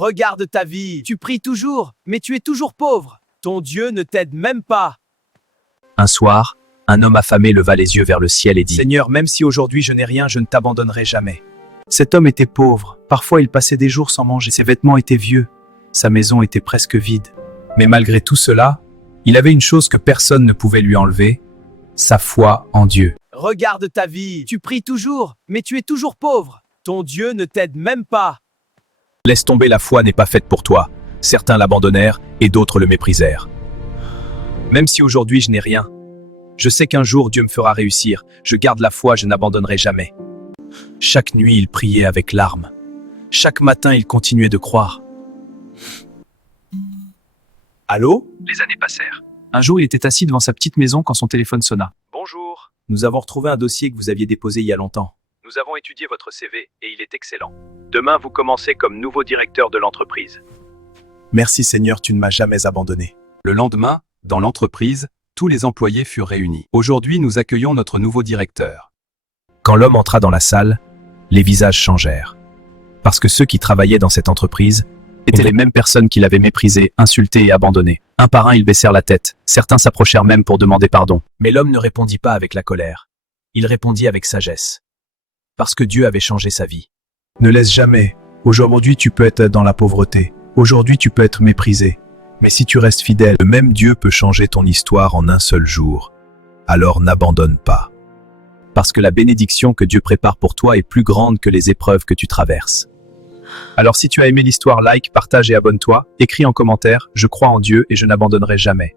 Regarde ta vie, tu pries toujours, mais tu es toujours pauvre. Ton Dieu ne t'aide même pas. Un soir, un homme affamé leva les yeux vers le ciel et dit « Seigneur, même si aujourd'hui je n'ai rien, je ne t'abandonnerai jamais. » Cet homme était pauvre, parfois il passait des jours sans manger, ses vêtements étaient vieux, sa maison était presque vide. Mais malgré tout cela, il avait une chose que personne ne pouvait lui enlever, sa foi en Dieu. Regarde ta vie, tu pries toujours, mais tu es toujours pauvre. Ton Dieu ne t'aide même pas. Laisse tomber, la foi n'est pas faite pour toi. Certains l'abandonnèrent et d'autres le méprisèrent. Même si aujourd'hui je n'ai rien, je sais qu'un jour Dieu me fera réussir. Je garde la foi, je n'abandonnerai jamais. Chaque nuit, il priait avec larmes. Chaque matin, il continuait de croire. Allô? Les années passèrent. Un jour, il était assis devant sa petite maison quand son téléphone sonna. Bonjour. Nous avons retrouvé un dossier que vous aviez déposé il y a longtemps. Nous avons étudié votre CV et il est excellent. Demain, vous commencez comme nouveau directeur de l'entreprise. Merci Seigneur, tu ne m'as jamais abandonné. Le lendemain, dans l'entreprise, tous les employés furent réunis. Aujourd'hui, nous accueillons notre nouveau directeur. Quand l'homme entra dans la salle, les visages changèrent. Parce que ceux qui travaillaient dans cette entreprise étaient les mêmes personnes qui l'avaient méprisé, insulté et abandonné. Un par un, ils baissèrent la tête. Certains s'approchèrent même pour demander pardon. Mais l'homme ne répondit pas avec la colère. Il répondit avec sagesse. Parce que Dieu avait changé sa vie. Ne laisse jamais. Aujourd'hui, tu peux être dans la pauvreté. Aujourd'hui, tu peux être méprisé. Mais si tu restes fidèle, Le même Dieu peut changer ton histoire en un seul jour. Alors n'abandonne pas. Parce que la bénédiction que Dieu prépare pour toi est plus grande que les épreuves que tu traverses. Alors si tu as aimé l'histoire, like, partage et abonne-toi. Écris en commentaire « Je crois en Dieu et je n'abandonnerai jamais ».